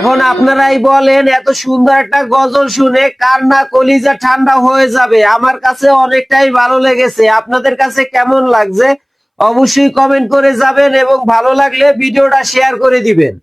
এখন আপনারাই বলেন, এত সুন্দর একটা গজল শুনে কার না কলিজা ঠান্ডা হয়ে যাবে। আমার কাছে অনেকটাই ভালো লেগেছে। আপনাদের কাছে কেমন লাগছে অবশ্যই কমেন্ট করে যাবেন এবং ভালো লাগলে ভিডিওটা শেয়ার করে দিবেন।